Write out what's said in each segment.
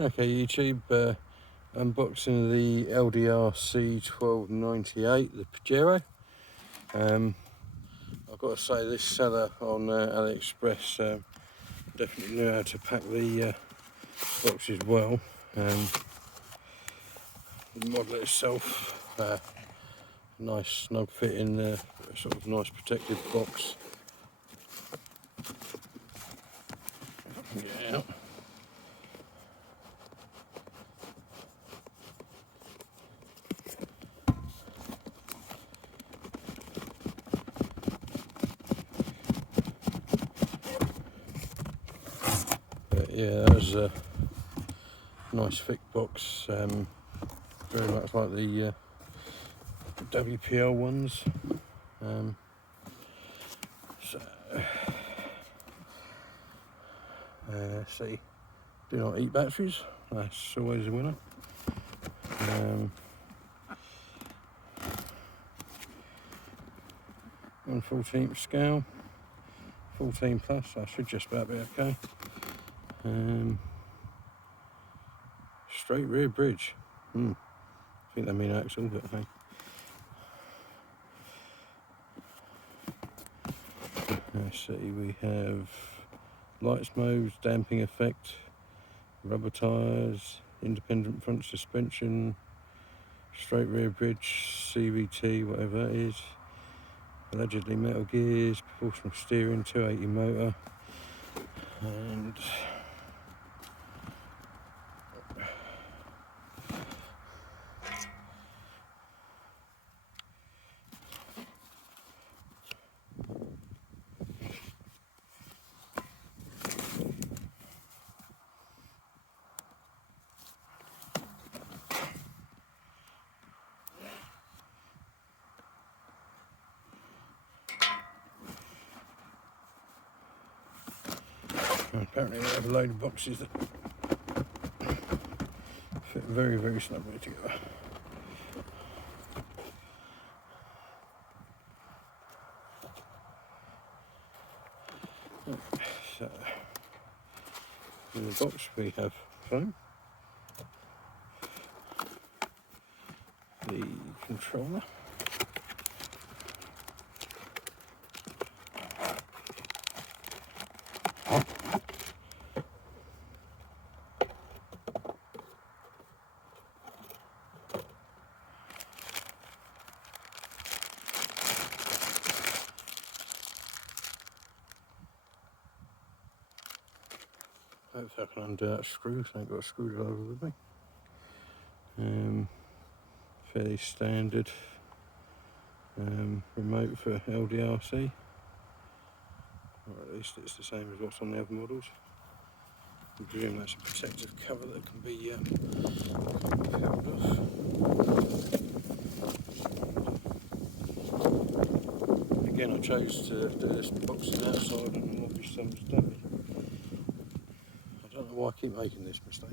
Okay, YouTube, unboxing of the LDRC 1298, the Pajero. I've got to say, this seller on AliExpress definitely knew how to pack the boxes well. The model itself, nice snug fit in there, sort of nice protected box. Get it out. But yeah, that was a nice thick box, very much like the WPL ones. See, do not eat batteries, that's always a winner. 1/14 scale, 14 plus, I should just about be okay. Straight rear bridge. I think they mean axle, but hey. Let's see, we have lights modes, damping effect, rubber tyres, independent front suspension, straight rear bridge, CVT, whatever that is, allegedly metal gears, proportional steering, 280 motor, and apparently we have a load of boxes that fit very, very snugly together. So, in the box we have phone, the controller, hopefully I can undo that screw, so I ain't got a screwdriver with me. Fairly standard remote for LDRC, or at least it's the same as what's on the other models. I presume that's a protective cover that can be peeled off. Again, I chose to do this boxing outside on an obvious summer's day. I don't know why I keep making this mistake.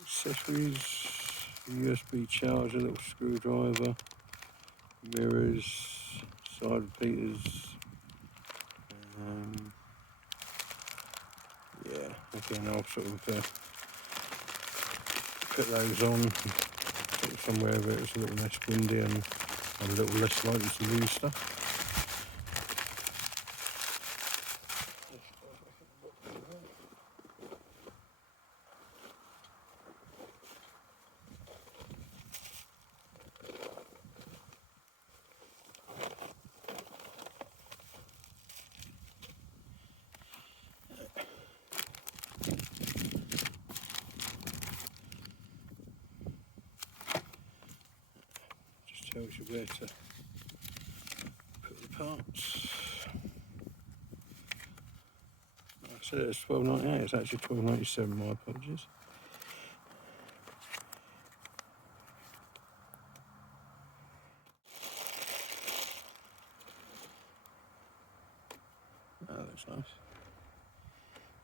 Accessories, USB charger, little screwdriver, mirrors, side repeaters. Yeah, again I'll sort of put those on sort of somewhere where it's a little less windy and a little less likely to lose stuff. Tells you where to put the parts. I said it was £12.98, it's actually £12.97, my apologies. Oh, that's nice.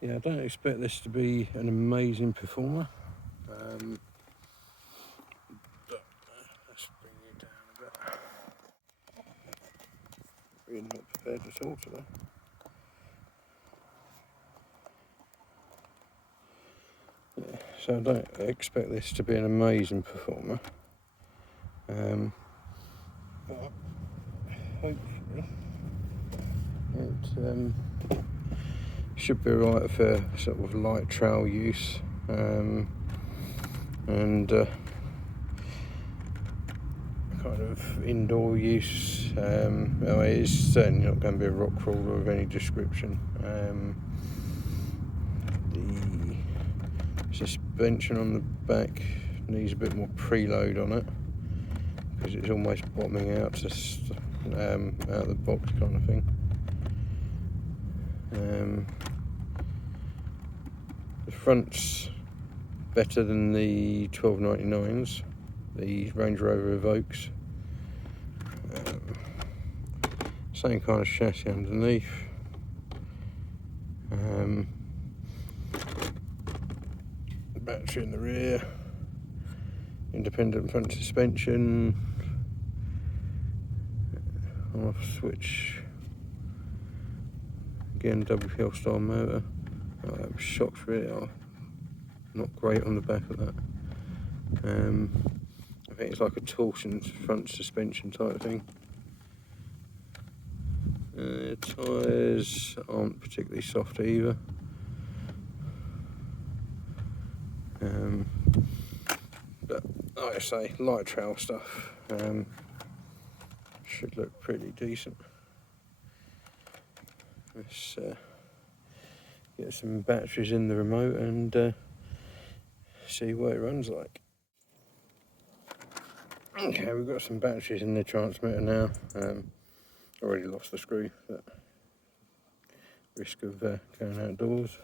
Yeah, I don't expect this to be an amazing performer. But let's bring you down a bit. Really not prepared at all today. Yeah, so I don't expect this to be an amazing performer. But hopefully it should be right for sort of light trail use, and kind of indoor use. It's certainly not going to be a rock crawler of any description. The suspension on the back needs a bit more preload on it because it's almost bottoming out to out of the box kind of thing. The front's better than the 1299s, the Range Rover Evokes. Same kind of chassis underneath. Battery in the rear, independent front suspension, off switch, again WPL style motor. Shocks really are not great on the back of that. I think it's like a torsion front suspension type thing. Tyres aren't particularly soft either. But like I say, light trail stuff should look pretty decent. Let's get some batteries in the remote and see what it runs like. Okay, we've got some batteries in the transmitter now. Already lost the screw, but risk of going outdoors.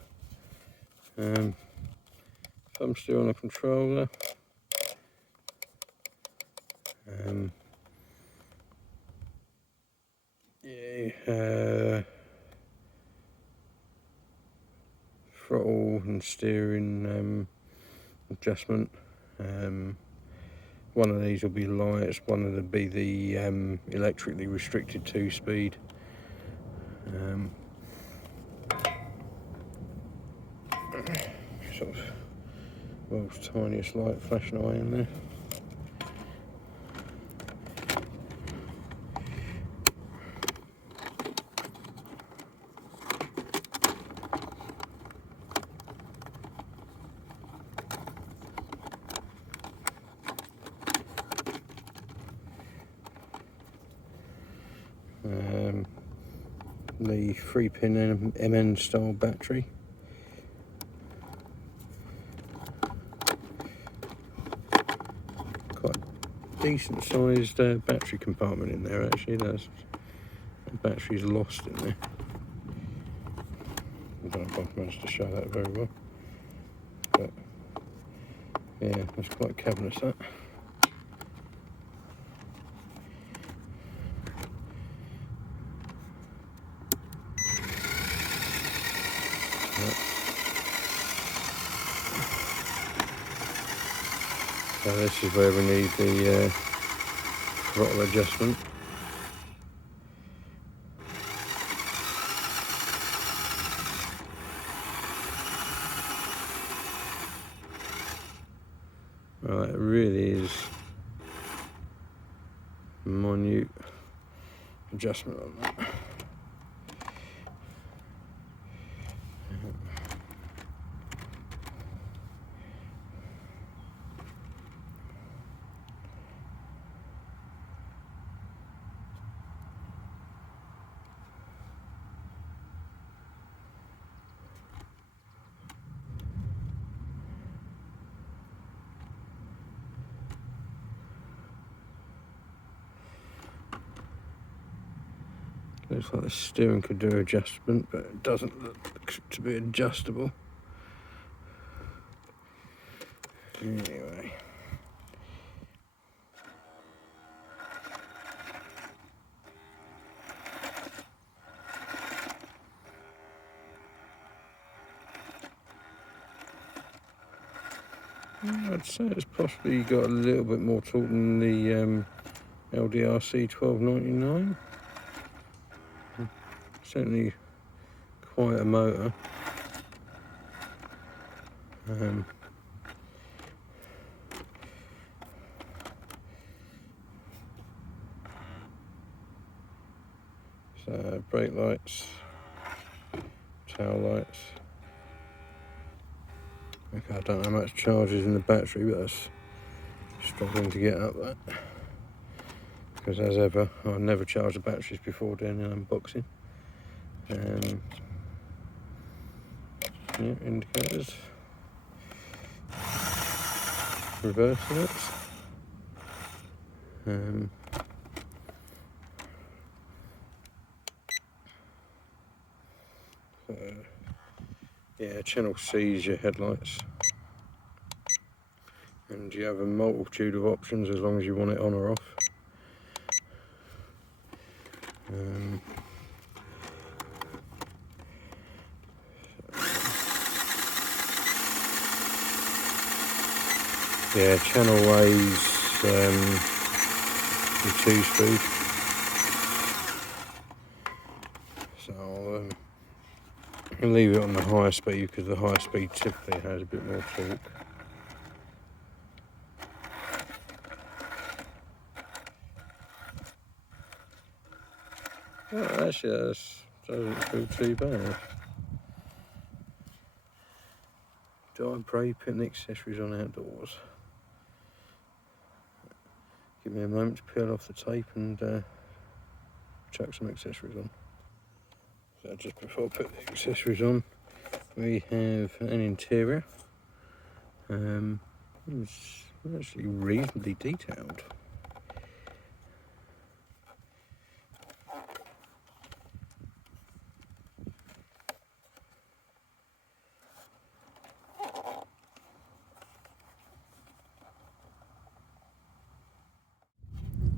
Thumb still on the controller. Throttle and steering adjustment. One of these will be lights, one of them will be the electrically restricted 2-speed. Sort of world's tiniest light flashing away in there. The 3-pin MN style battery. Quite decent sized battery compartment in there actually. The battery's lost in there. I don't know if I've managed to show that very well. But yeah, that's quite cavernous that. So this is where we need the throttle adjustment. Right, it really is minute adjustment on that. Looks like the steering could do adjustment, but it doesn't look to be adjustable. Anyway. I'd say it's possibly got a little bit more torque than the LDRC 1299. Certainly quite a motor. So brake lights, tail lights. Okay, I don't know how much charge is in the battery, but that's struggling to get up that. Because as ever, I never charge the batteries before doing an unboxing. Yeah, indicators, reverse lights. Yeah, channel C is your headlights, and you have a multitude of options as long as you want it on or off. Yeah, channel A's the 2-speed. So I'll leave it on the higher speed because the higher speed typically has a bit more torque. Oh, actually, that doesn't feel too bad. Do I pray putting accessories on outdoors? Give me a moment to peel off the tape and chuck some accessories on. So just before I put the accessories on, we have an interior. It's actually reasonably detailed.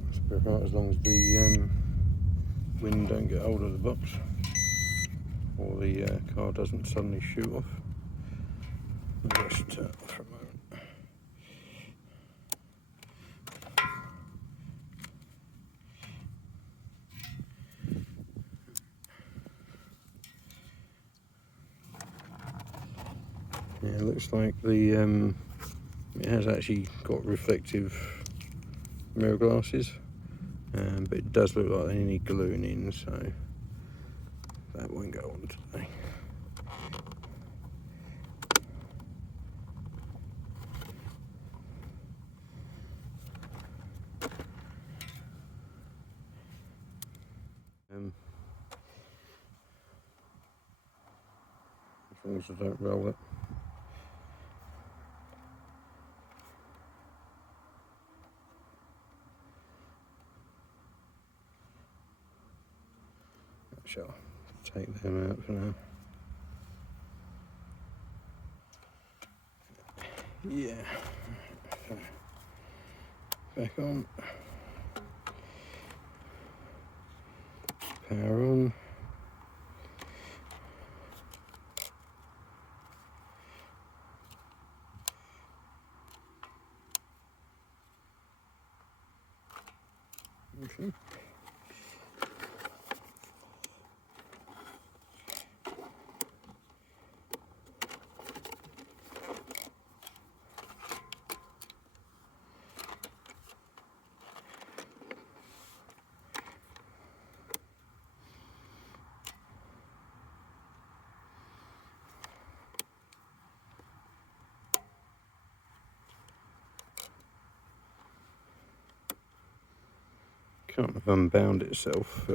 It's pretty right as long as the wind don't get hold of the box or the car doesn't suddenly shoot off. I'll just turn it off for a moment. Yeah, it looks like the it has actually got reflective mirror glasses, but it does look like they need gluing in, so that won't go on today. As long as I don't roll it. Shall take them out for now. Yeah. Back on. Power on. Okay. Can't have unbound itself,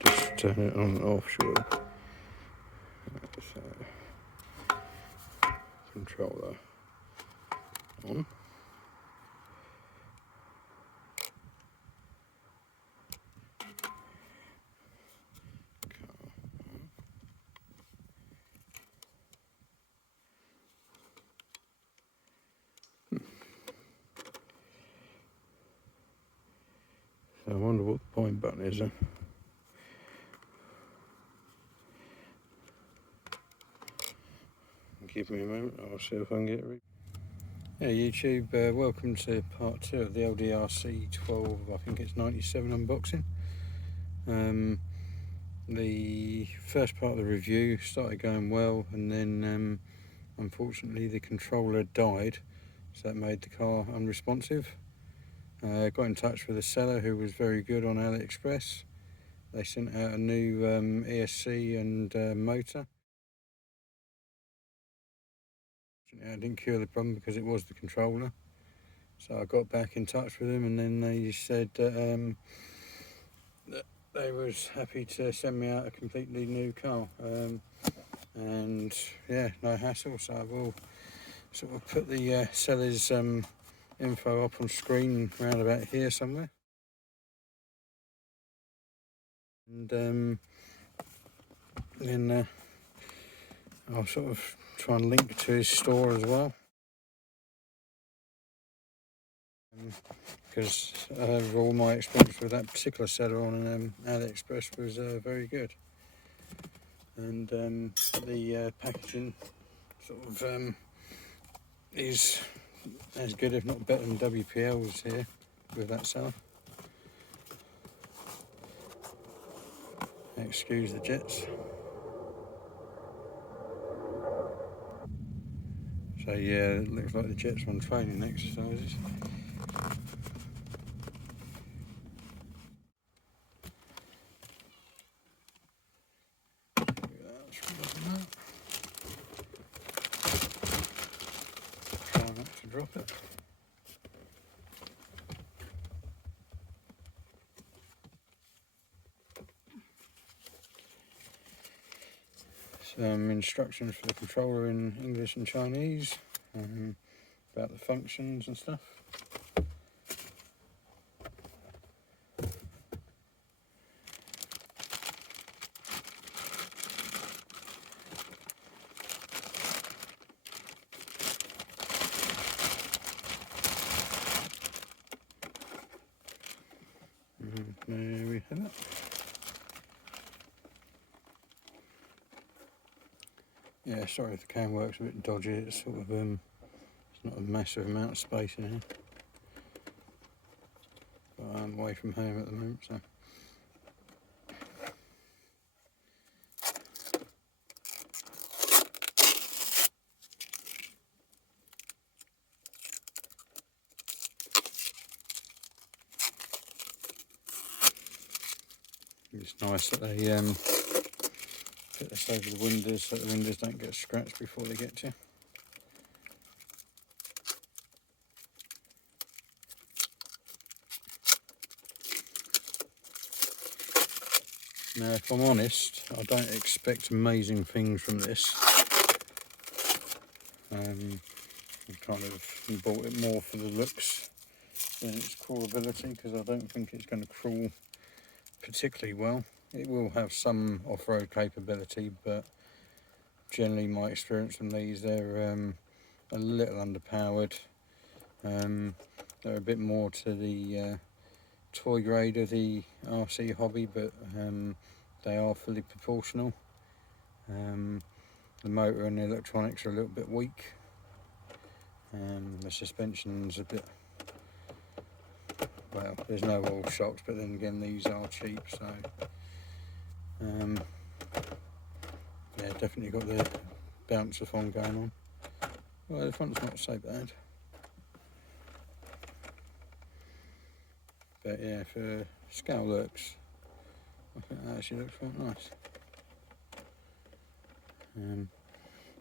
just turn it on and off, surely. So, controller on. So I wonder what the point button is then. Give me a moment, I'll see if I can get it. Yeah, YouTube, welcome to part 2 of the LDRC 12, I think it's 97 unboxing. The first part of the review started going well, and then unfortunately the controller died, so that made the car unresponsive. Got in touch with the seller, who was very good, on AliExpress. They sent out a new ESC and motor. I didn't cure the problem because it was the controller. So I got back in touch with them, and then they said that they was happy to send me out a completely new car. And yeah, no hassle. So I will sort of put the seller's info up on screen round about here somewhere. And then I'll sort of try and link to his store as well. Because all my experience with that particular seller on AliExpress was very good. And the packaging sort of is as good, if not better, than WPL's here with that seller. Excuse the jets. So yeah, it looks like the jets are on training exercises. Try not to drop it. Some instructions for the controller in English and Chinese, about the functions and stuff. There we have it. Yeah, sorry if the cam works a bit dodgy. It's sort of it's not a massive amount of space in here. But I'm away from home at the moment, so. It's nice that they put this over the windows so the windows don't get scratched before they get to you. Now, if I'm honest, I don't expect amazing things from this. I've kind of bought it more for the looks than its crawlability, because I don't think it's going to crawl particularly well. It will have some off-road capability, but generally my experience from these, they're a little underpowered. They're a bit more to the toy grade of the RC hobby, but they are fully proportional. The motor and the electronics are a little bit weak. The suspension's a bit, well, there's no oil shocks, but then again these are cheap, so yeah, definitely got the bounce-a-thon going on. Well, the front's not so bad, but yeah, for scale looks, I think that actually looks quite nice.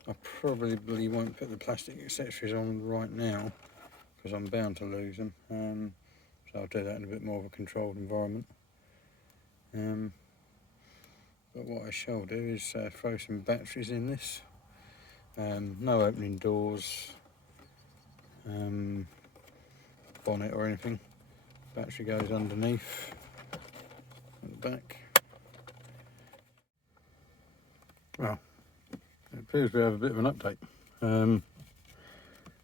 I probably won't put the plastic accessories on right now because I'm bound to lose them, so I'll do that in a bit more of a controlled environment. But what I shall do is throw some batteries in this. No opening doors, bonnet or anything. Battery goes underneath at the back. Well, it appears we have a bit of an update.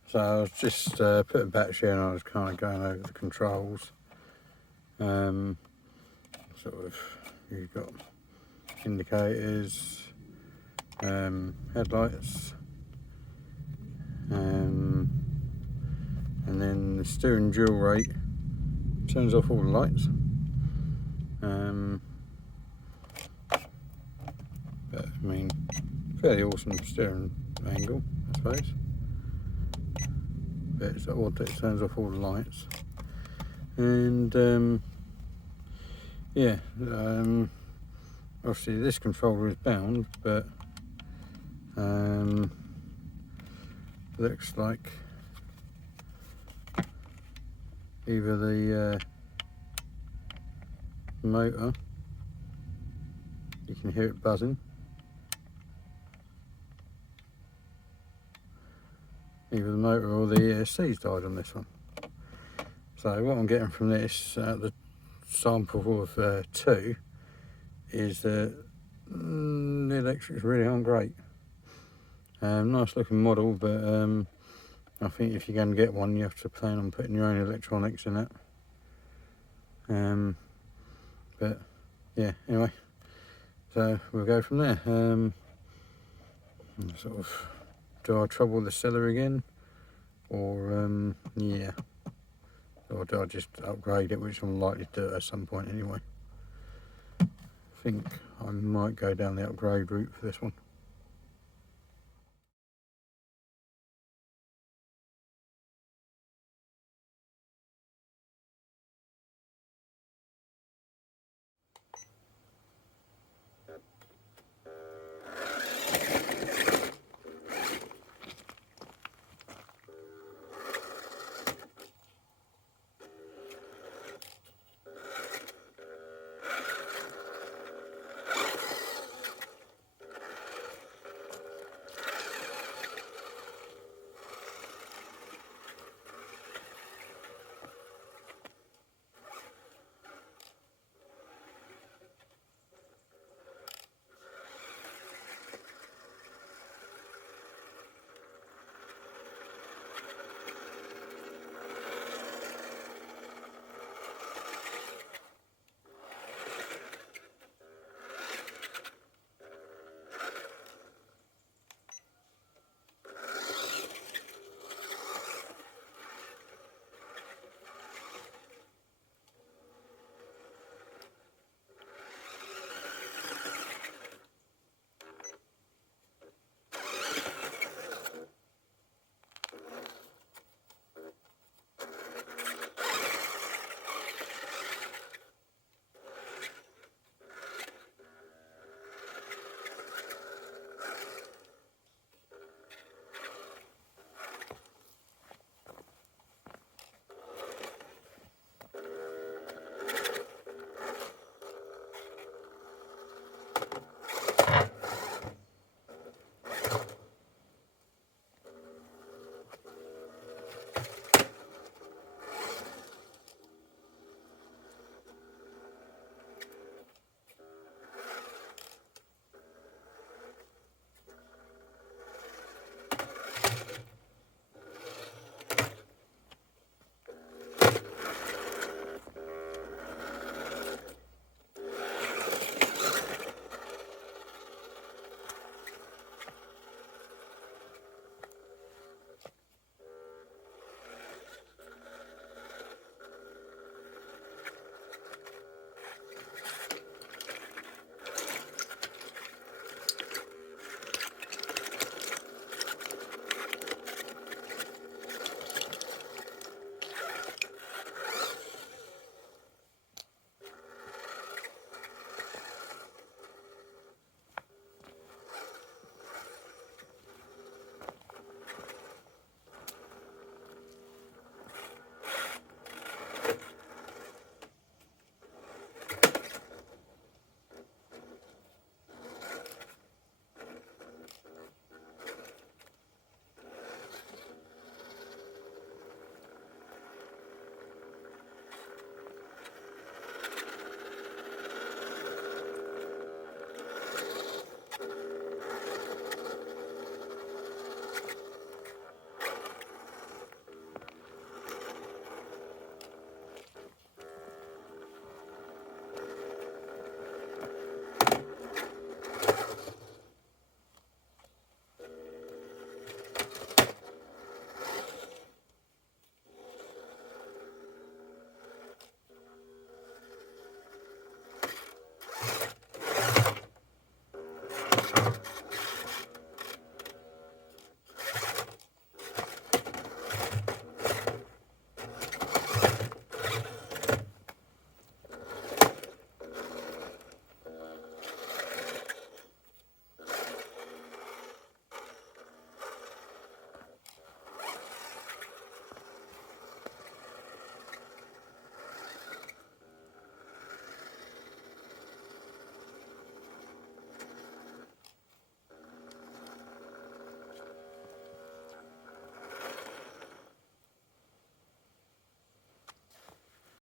So I was just putting battery in, and I was kind of going over the controls. Sort of, you've got indicators, headlights, the steering dual rate turns off all the lights. But I mean, fairly awesome steering angle, I suppose. But it's odd that it turns off all the lights. And yeah, obviously this controller is bound, but looks like either the motor, you can hear it buzzing, either the motor or the ESC's died on this one. So what I'm getting from this, the sample of 2, is that the electrics really aren't great. Nice looking model, but I think if you're going to get one, you have to plan on putting your own electronics in it. But yeah, anyway, so we'll go from there. Sort of, do I trouble the seller again, or yeah, or do I just upgrade it, which I'm likely to do at some point anyway. I think I might go down the upgrade route for this one.